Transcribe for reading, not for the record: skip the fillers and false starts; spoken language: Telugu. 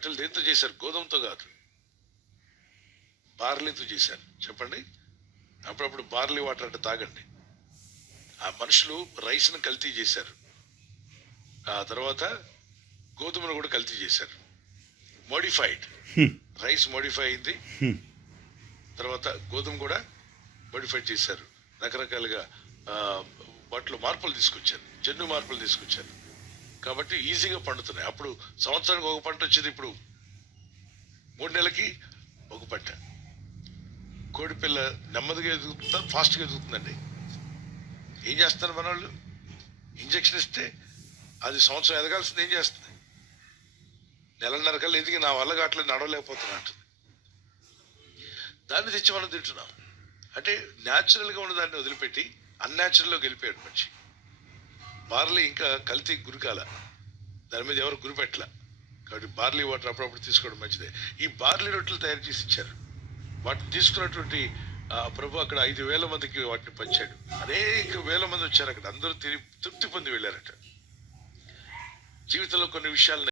రొట్టెలు దేంతో చేశారు? గోధుమతో కాదు, బార్లీతో చేశారు. చెప్పండి. అప్పుడప్పుడు బార్లీ వాటర్ అంటే తాగండి. ఆ మనుషులు రైస్ను కల్తీ చేశారు. ఆ తర్వాత గోధుమను కూడా కల్తీ చేశారు. మోడిఫైడ్ రైస్ మోడిఫై అయింది, తర్వాత గోధుమ కూడా మోడిఫై చేశారు. రకరకాలుగా వాటిలో మార్పులు తీసుకొచ్చారు, జన్యు మార్పులు తీసుకొచ్చారు. కాబట్టి ఈజీగా పండుతున్నాయి. అప్పుడు సంవత్సరానికి ఒక పంట వచ్చేది, ఇప్పుడు 3 నెలలకి ఒక పంట. కోడి పిల్ల నెమ్మదిగా ఎదుగుతుందా, ఫాస్ట్గా ఎదుగుతుందండి? ఏం చేస్తున్నారు మన వాళ్ళు? ఇంజక్షన్ ఇస్తే అది సంవత్సరం ఎదగాల్సింది ఏం చేస్తుంది? నెలన్నర కల్లా ఎదిగి నా వల్ల కావట్లేదు, నడవలేకపోతున్నా అంటుంది. దాన్ని తెచ్చి మనం తింటున్నాం. అంటే న్యాచురల్గా ఉన్న దాన్ని వదిలిపెట్టి అన్యాచురల్లో గెలిపాడు మనిషి. బార్లీ ఇంకా కల్తీ గురికాల, దాని మీద ఎవరు గురిపెట్టల. కాబట్టి బార్లీ వాటర్ అప్పుడప్పుడు తీసుకోవడం మంచిదే. ఈ బార్లీ రొట్టెలు తయారు చేసి ఇచ్చారు. వాటిని తీసుకున్నటువంటి ప్రభు అక్కడ 5,000 మందికి వాటిని పంచాడు. అనేక వేల మంది వచ్చారు అక్కడ. అందరూ తృప్తి పొంది వెళ్ళారట. జీవితంలో కొన్ని విషయాలు